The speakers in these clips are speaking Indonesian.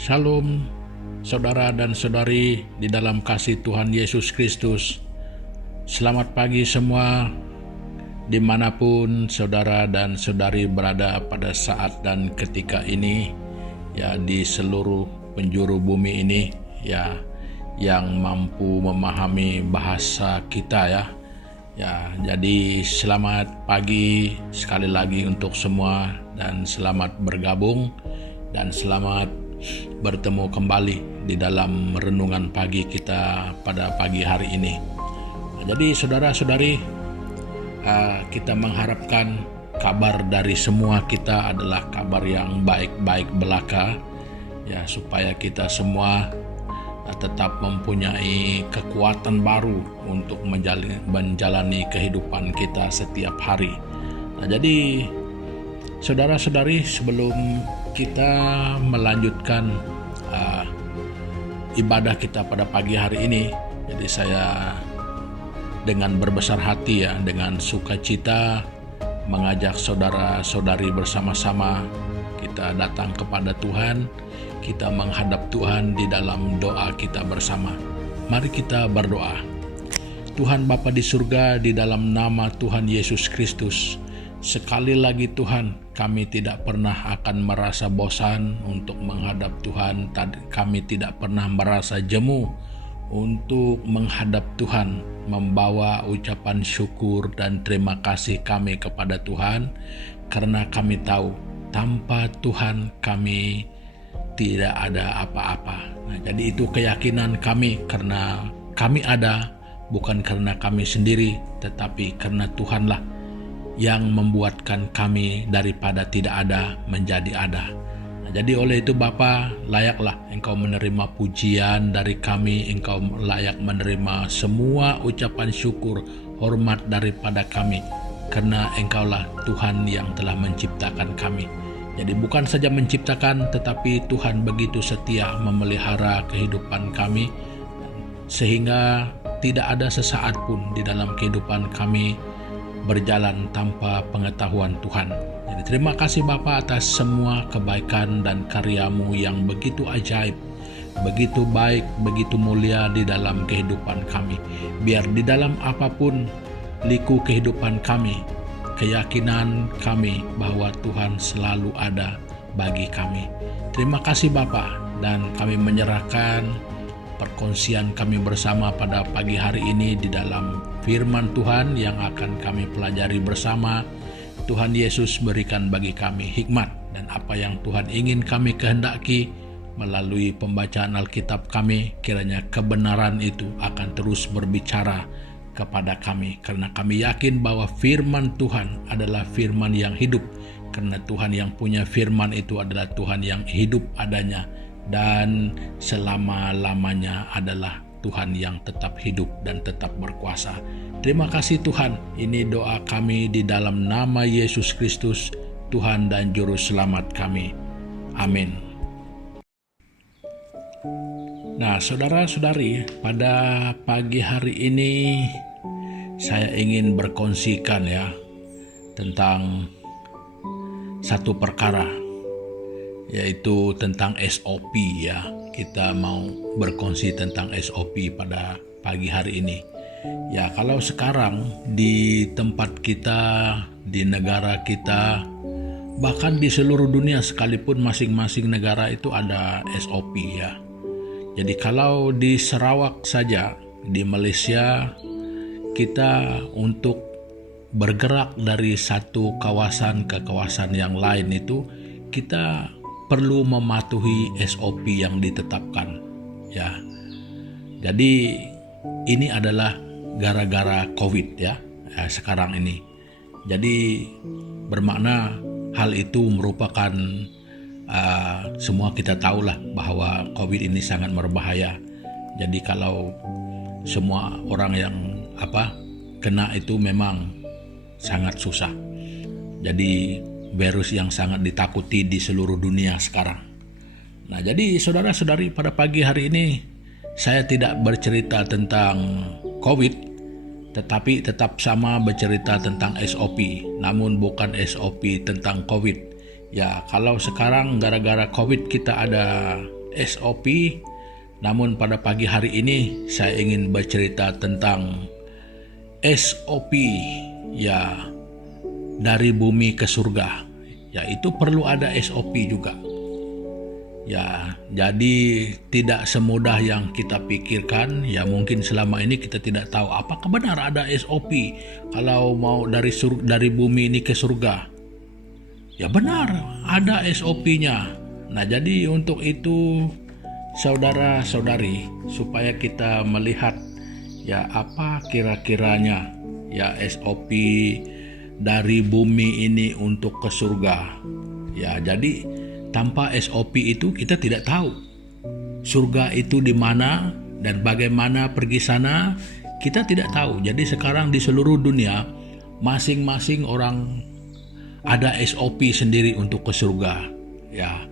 Shalom, saudara dan saudari di dalam kasih Tuhan Yesus Kristus. Selamat pagi semua, dimanapun saudara dan saudari berada pada saat dan ketika ini, ya, di seluruh penjuru bumi ini, ya, yang mampu memahami bahasa kita, jadi selamat pagi sekali lagi untuk semua, dan selamat bergabung dan selamat bertemu kembali di dalam renungan pagi kita pada pagi hari ini. Jadi saudara-saudari, kita mengharapkan kabar dari semua kita adalah kabar yang baik-baik belaka, ya, supaya kita semua tetap mempunyai kekuatan baru untuk menjalani kehidupan kita setiap hari. Jadi saudara-saudari, sebelum kita melanjutkan ibadah kita pada pagi hari ini, jadi saya dengan berbesar hati, dengan sukacita mengajak saudara-saudari bersama-sama kita datang kepada Tuhan. Kita menghadap Tuhan di dalam doa kita bersama. Mari kita berdoa. Tuhan Bapa di surga, di dalam nama Tuhan Yesus Kristus, sekali lagi Tuhan, kami tidak pernah akan merasa bosan untuk menghadap Tuhan. Kami tidak pernah merasa jemu untuk menghadap Tuhan, membawa ucapan syukur dan terima kasih kami kepada Tuhan, karena kami tahu tanpa Tuhan kami tidak ada apa-apa. Jadi itu keyakinan kami, karena kami ada bukan karena kami sendiri, tetapi karena Tuhanlah yang membuatkan kami daripada tidak ada menjadi ada. Jadi oleh itu Bapa, layaklah Engkau menerima pujian dari kami, Engkau layak menerima semua ucapan syukur, hormat daripada kami, karena Engkaulah Tuhan yang telah menciptakan kami. Jadi bukan saja menciptakan, tetapi Tuhan begitu setia memelihara kehidupan kami, sehingga tidak ada sesaat pun di dalam kehidupan kami berjalan tanpa pengetahuan Tuhan. Jadi terima kasih Bapa atas semua kebaikan dan karya-Mu yang begitu ajaib, begitu baik, begitu mulia di dalam kehidupan kami. Biar di dalam apapun liku kehidupan kami, keyakinan kami bahwa Tuhan selalu ada bagi kami. Terima kasih Bapa, dan kami menyerahkan perkongsian kami bersama pada pagi hari ini di dalam firman Tuhan yang akan kami pelajari bersama. Tuhan Yesus berikan bagi kami hikmat dan apa yang Tuhan ingin kami kehendaki melalui pembacaan Alkitab kami. Kiranya kebenaran itu akan terus berbicara kepada kami, karena kami yakin bahwa firman Tuhan adalah firman yang hidup, karena Tuhan yang punya firman itu adalah Tuhan yang hidup adanya dan selama-lamanya adalah Tuhan yang tetap hidup dan tetap berkuasa. Terima kasih Tuhan, ini doa kami di dalam nama Yesus Kristus, Tuhan dan Juru Selamat kami. Amin. Nah, saudara-saudari, pada pagi hari ini saya ingin berkongsikan tentang satu perkara, yaitu tentang SOP ya. Kita mau berkongsi tentang SOP pada pagi hari ini. Ya, kalau sekarang di tempat kita, di negara kita, bahkan di seluruh dunia sekalipun masing-masing negara itu ada SOP ya. Jadi kalau di Sarawak saja, di Malaysia, kita untuk bergerak dari satu kawasan ke kawasan yang lain itu kita perlu mematuhi SOP yang ditetapkan ya. Jadi ini adalah gara-gara COVID sekarang ini. Jadi bermakna hal itu merupakan semua kita tahulah bahwa COVID ini sangat berbahaya. Jadi kalau semua orang yang kena itu memang sangat susah. Jadi virus yang sangat ditakuti di seluruh dunia sekarang. Nah, jadi saudara-saudari, pada pagi hari ini saya tidak bercerita tentang COVID, tetapi tetap sama bercerita tentang SOP, namun bukan SOP tentang COVID. Ya, kalau sekarang gara-gara COVID kita ada SOP. Namun pada pagi hari ini saya ingin bercerita tentang SOP ya dari bumi ke surga. Ya, itu perlu ada SOP juga. Ya, jadi tidak semudah yang kita pikirkan. Ya, mungkin selama ini kita tidak tahu apakah benar ada SOP kalau mau dari bumi ini ke surga. Ya benar, ada SOP-nya. Nah, jadi untuk itu saudara-saudari, supaya kita melihat ya apa kira-kiranya ya SOP dari bumi ini untuk ke surga. Ya, jadi tanpa SOP itu kita tidak tahu surga itu di mana dan bagaimana pergi sana, kita tidak tahu. Jadi sekarang di seluruh dunia masing-masing orang ada SOP sendiri untuk ke surga. Ya.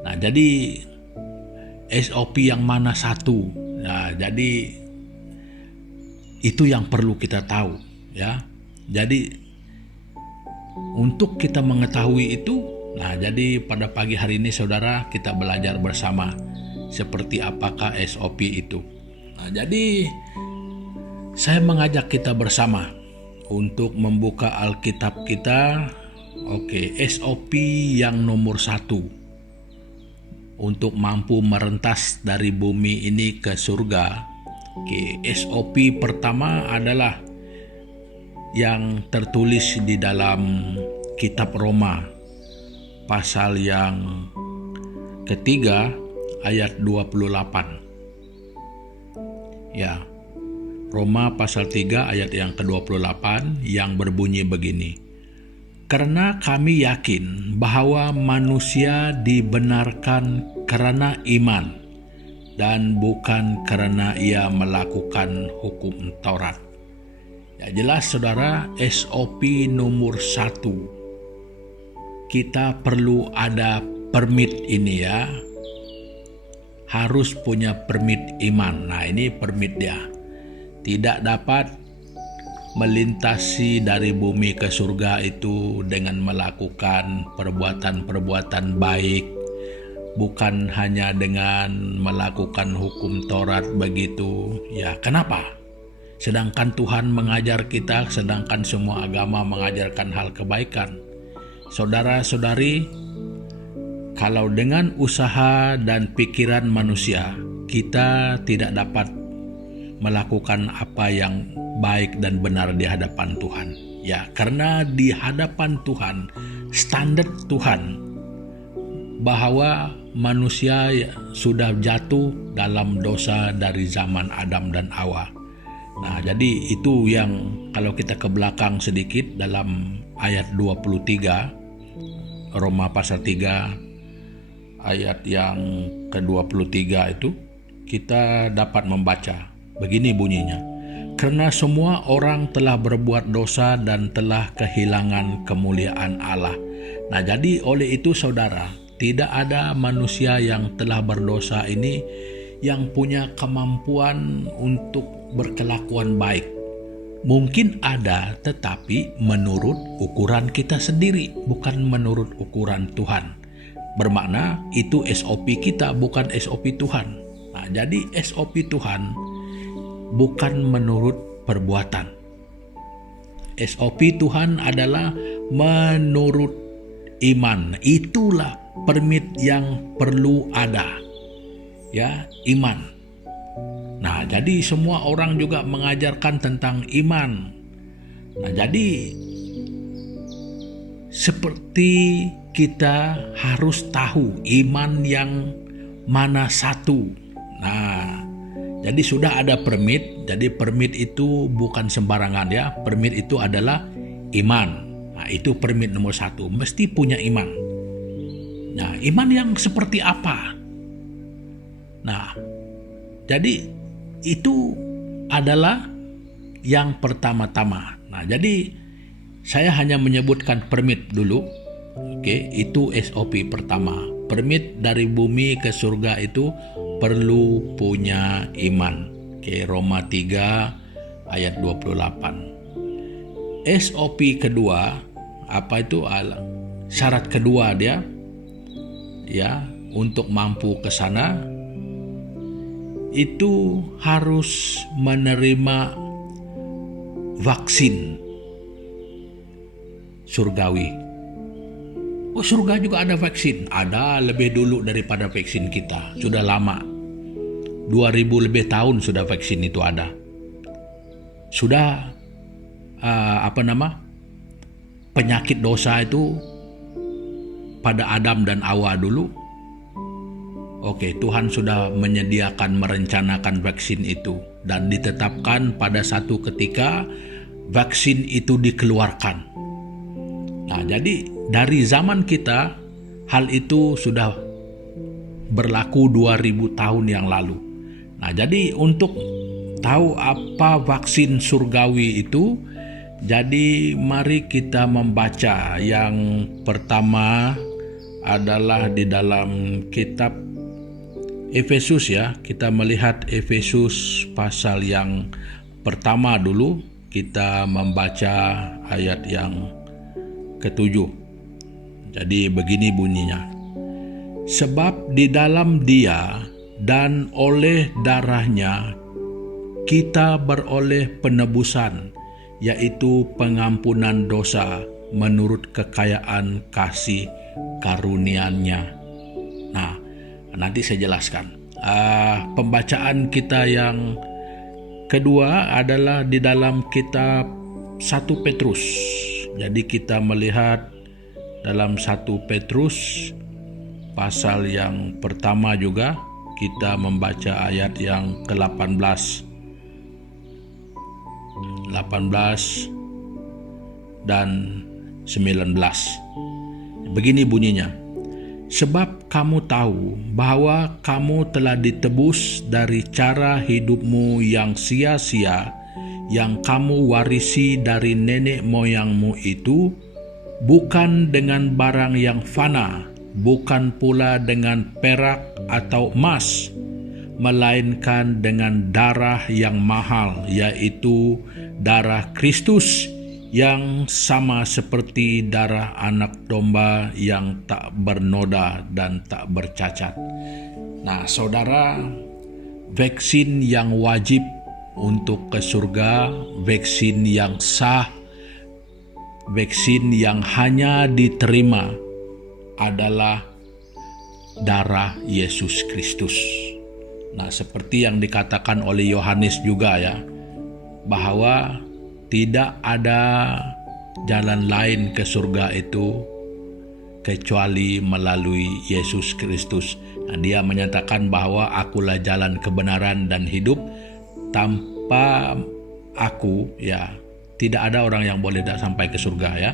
Nah, jadi SOP yang mana satu? Nah, jadi itu yang perlu kita tahu, ya. Jadi untuk kita mengetahui itu, nah jadi pada pagi hari ini saudara kita belajar bersama seperti apakah SOP itu. Nah, jadi saya mengajak kita bersama untuk membuka Alkitab kita. Oke, SOP yang nomor 1 untuk mampu merentas dari bumi ini ke surga. Oke, SOP pertama adalah yang tertulis di dalam kitab Roma pasal yang ketiga ayat 28. Ya, Roma pasal 3 ayat yang ke-28 yang berbunyi begini. Karena kami yakin bahwa manusia dibenarkan karena iman dan bukan karena ia melakukan hukum Taurat. Ya jelas saudara, SOP nomor 1. Kita perlu ada permit ini ya. Harus punya permit iman. Nah, ini permit dia. Tidak dapat melintasi dari bumi ke surga itu dengan melakukan perbuatan-perbuatan baik, bukan hanya dengan melakukan hukum Taurat begitu. Ya, kenapa? Sedangkan Tuhan mengajar kita, sedangkan semua agama mengajarkan hal kebaikan. Saudara-saudari, kalau dengan usaha dan pikiran manusia kita tidak dapat melakukan apa yang baik dan benar di hadapan Tuhan. Ya, karena di hadapan Tuhan, standar Tuhan bahwa manusia sudah jatuh dalam dosa dari zaman Adam dan Hawa. Nah, jadi itu yang kalau kita ke belakang sedikit dalam ayat 23 Roma pasal 3 ayat yang ke-23 itu kita dapat membaca begini bunyinya. Karena semua orang telah berbuat dosa dan telah kehilangan kemuliaan Allah. Nah, jadi oleh itu saudara, tidak ada manusia yang telah berdosa ini yang punya kemampuan untuk berkelakuan baik. Mungkin ada, tetapi menurut ukuran kita sendiri, bukan menurut ukuran Tuhan. Bermakna itu SOP kita, bukan SOP Tuhan. Nah, jadi SOP Tuhan bukan menurut perbuatan. SOP Tuhan adalah menurut iman. Itulah permit yang perlu ada. Ya, iman. Nah, jadi semua orang juga mengajarkan tentang iman. Nah, jadi seperti kita harus tahu iman yang mana satu. Nah, jadi sudah ada permit. Jadi permit itu bukan sembarangan ya. Permit itu adalah iman. Nah, itu permit nomor 1. Mesti punya iman. Nah, iman yang seperti apa? Nah, jadi itu adalah yang pertama-tama. Nah, jadi saya hanya menyebutkan permit dulu. Oke, itu SOP pertama. Permit dari bumi ke surga itu perlu punya iman. Oke, Roma 3 ayat 28. SOP kedua, apa itu? Syarat kedua dia ya untuk mampu ke sana itu harus menerima vaksin surgawi. Oh, surga juga ada vaksin? Ada, lebih dulu daripada vaksin kita. Sudah lama. 2000 lebih tahun sudah vaksin itu ada. Sudah penyakit dosa itu pada Adam dan Hawa dulu. Oke, Tuhan sudah menyediakan, merencanakan vaksin itu dan ditetapkan pada satu ketika vaksin itu dikeluarkan. Nah, jadi dari zaman kita hal itu sudah berlaku 2000 tahun yang lalu. Nah, jadi untuk tahu apa vaksin surgawi itu, jadi mari kita membaca. Yang pertama adalah di dalam kitab Efesus ya. Kita melihat Efesus pasal yang pertama dulu. Kita membaca ayat yang ke-7. Jadi begini bunyinya. Sebab di dalam Dia dan oleh darahnya kita beroleh penebusan, yaitu pengampunan dosa menurut kekayaan kasih karunia-Nya. Nah, nanti saya jelaskan. Pembacaan kita yang kedua adalah di dalam kitab 1 Petrus. Jadi kita melihat dalam 1 Petrus pasal yang pertama juga, kita membaca ayat yang ke-18 dan 19. Begini bunyinya. Sebab kamu tahu bahwa kamu telah ditebus dari cara hidupmu yang sia-sia yang kamu warisi dari nenek moyangmu itu, bukan dengan barang yang fana, bukan pula dengan perak atau emas, melainkan dengan darah yang mahal, yaitu darah Kristus, yang sama seperti darah anak domba yang tak bernoda dan tak bercacat. Nah, saudara, vaksin yang wajib untuk ke surga, vaksin yang sah, vaksin yang hanya diterima adalah darah Yesus Kristus. Nah, seperti yang dikatakan oleh Yohanes juga ya, bahwa tidak ada jalan lain ke surga itu kecuali melalui Yesus Kristus. Nah, dia menyatakan bahwa akulah jalan kebenaran dan hidup. Tanpa aku ya tidak ada orang yang boleh sampai ke surga ya.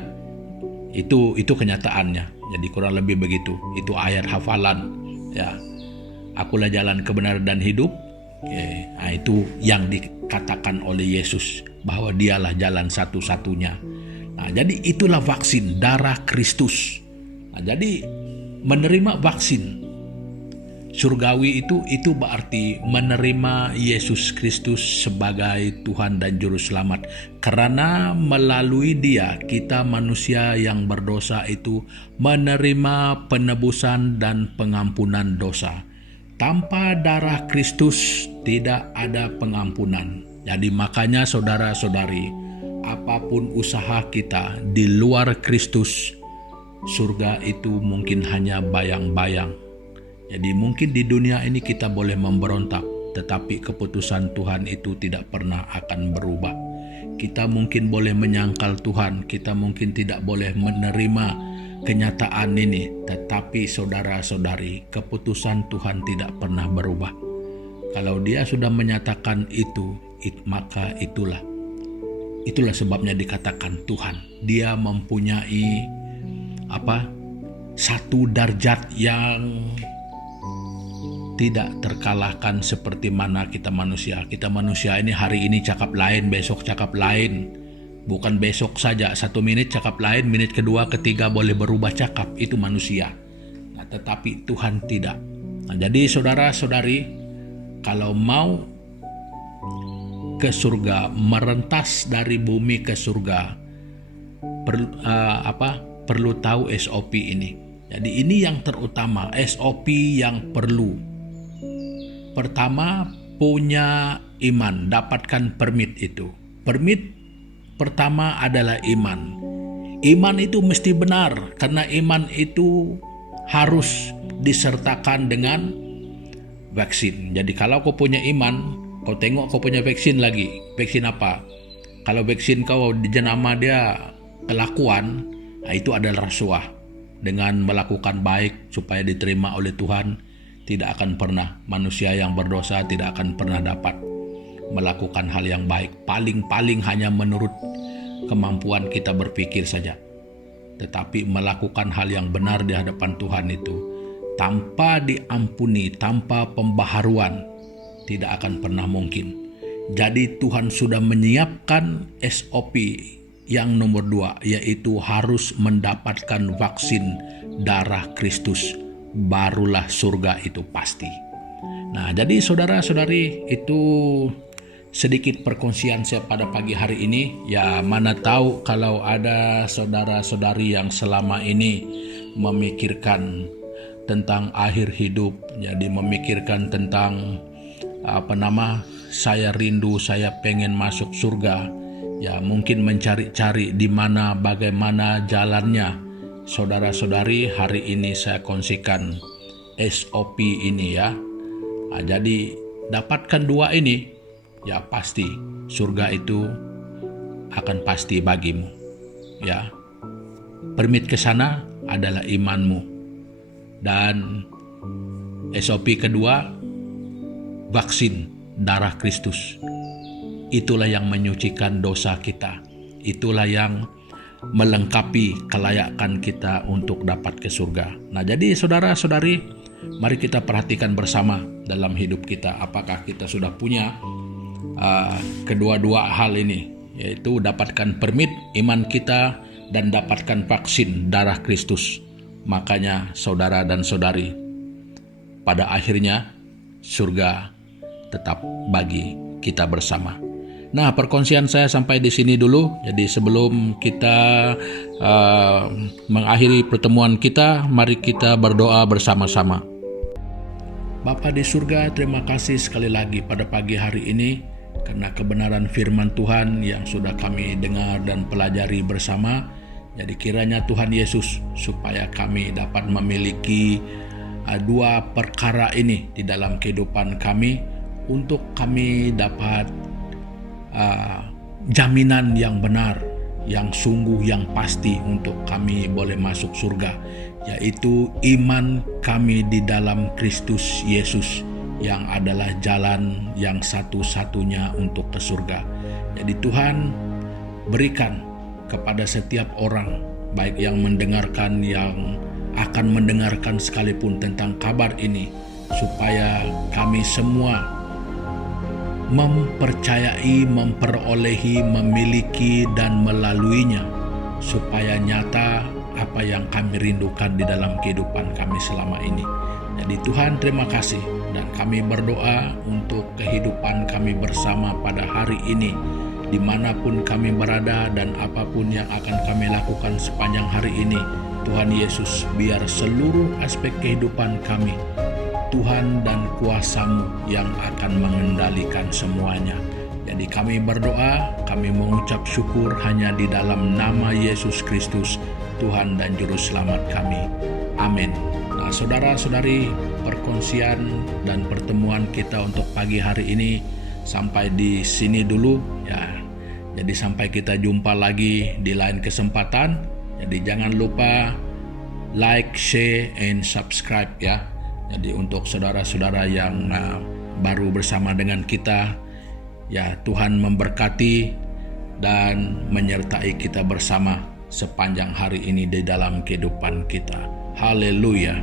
Itu kenyataannya. Jadi kurang lebih begitu. Itu ayat hafalan ya. Akulah jalan kebenaran dan hidup. Nah, itu yang dikatakan oleh Yesus bahwa dialah jalan satu-satunya. Nah, jadi itulah vaksin darah Kristus. Nah, jadi menerima vaksin surgawi itu berarti menerima Yesus Kristus sebagai Tuhan dan Juru Selamat. Karena melalui Dia kita manusia yang berdosa itu menerima penebusan dan pengampunan dosa. Tanpa darah Kristus tidak ada pengampunan. Jadi makanya saudara-saudari, apapun usaha kita di luar Kristus, surga itu mungkin hanya bayang-bayang. Jadi mungkin di dunia ini kita boleh memberontak, tetapi keputusan Tuhan itu tidak pernah akan berubah. Kita mungkin boleh menyangkal Tuhan, kita mungkin tidak boleh menerima kenyataan ini, tetapi saudara-saudari, keputusan Tuhan tidak pernah berubah. Kalau Dia sudah menyatakan itu, maka itulah sebabnya dikatakan Tuhan. Dia mempunyai satu darjat yang tidak terkalahkan seperti mana kita manusia. Kita manusia ini hari ini cakap lain, besok cakap lain. Bukan besok saja, 1 menit cakap lain, menit kedua, ketiga boleh berubah cakap. Itu manusia. Nah, tetapi Tuhan tidak. Nah, jadi saudara-saudari, kalau mau ke surga, merentas dari bumi ke surga, perlu tahu SOP ini. Jadi ini yang terutama, SOP yang perlu. Pertama, punya iman, dapatkan permit itu. Permit pertama adalah iman. Iman itu mesti benar, karena iman itu harus disertakan dengan vaksin. Jadi kalau kau punya iman, kau tengok kau punya vaksin lagi. Vaksin apa? Kalau vaksin kau jenama dia kelakuan, itu adalah rasuah. Dengan melakukan baik supaya diterima oleh Tuhan, tidak akan pernah manusia yang berdosa tidak akan pernah dapat melakukan hal yang baik. Paling-paling hanya menurut kemampuan kita berpikir saja. Tetapi melakukan hal yang benar di hadapan Tuhan itu tanpa diampuni, tanpa pembaharuan, tidak akan pernah mungkin. Jadi Tuhan sudah menyiapkan SOP yang nomor 2, yaitu harus mendapatkan vaksin darah Kristus, barulah surga itu pasti. Nah, jadi saudara-saudari, itu sedikit perkongsian saya pada pagi hari ini. Ya, mana tahu kalau ada saudara-saudari yang selama ini memikirkan tentang akhir hidup, jadi memikirkan tentang saya rindu, saya pengen masuk surga. Ya, mungkin mencari-cari di mana, bagaimana jalannya. Saudara-saudari, hari ini saya kongsikan SOP ini ya. Nah, jadi dapatkan 2 ini, ya pasti surga itu akan pasti bagimu. Ya, permit ke sana adalah imanmu. Dan SOP kedua, vaksin darah Kristus. Itulah yang menyucikan dosa kita. Itulah yang melengkapi kelayakan kita untuk dapat ke surga. Nah, jadi saudara-saudari, mari kita perhatikan bersama dalam hidup kita. Apakah kita sudah punya kedua-dua hal ini, yaitu dapatkan permit iman kita dan dapatkan vaksin darah Kristus. Makanya saudara dan saudari, pada akhirnya surga tetap bagi kita bersama. Nah, perkongsian saya sampai di sini dulu. Jadi sebelum kita mengakhiri pertemuan kita, mari kita berdoa bersama-sama. Bapa di surga, terima kasih sekali lagi pada pagi hari ini karena kebenaran firman Tuhan yang sudah kami dengar dan pelajari bersama. Jadi kiranya Tuhan Yesus supaya kami dapat memiliki 2 perkara ini di dalam kehidupan kami, untuk kami dapat jaminan yang benar, yang sungguh, yang pasti untuk kami boleh masuk surga, yaitu iman kami di dalam Kristus Yesus yang adalah jalan yang satu-satunya untuk ke surga. Jadi Tuhan berikan kepada setiap orang, baik yang mendengarkan, yang akan mendengarkan sekalipun tentang kabar ini, supaya kami semua mempercayai, memperolehi, memiliki dan melaluinya, supaya nyata apa yang kami rindukan di dalam kehidupan kami selama ini. Jadi Tuhan, terima kasih, dan kami berdoa untuk kehidupan kami bersama pada hari ini, dimanapun kami berada dan apapun yang akan kami lakukan sepanjang hari ini. Tuhan Yesus, biar seluruh aspek kehidupan kami Tuhan dan kuasa-Mu yang akan mengendalikan semuanya. Jadi kami berdoa, kami mengucap syukur hanya di dalam nama Yesus Kristus, Tuhan dan Juru Selamat kami. Amin. Nah, saudara-saudari, perkongsian dan pertemuan kita untuk pagi hari ini sampai di sini dulu ya. Jadi sampai kita jumpa lagi di lain kesempatan. Jadi jangan lupa like, share, and subscribe ya. Jadi untuk saudara-saudara yang baru bersama dengan kita, ya Tuhan memberkati dan menyertai kita bersama sepanjang hari ini di dalam kehidupan kita. Haleluya.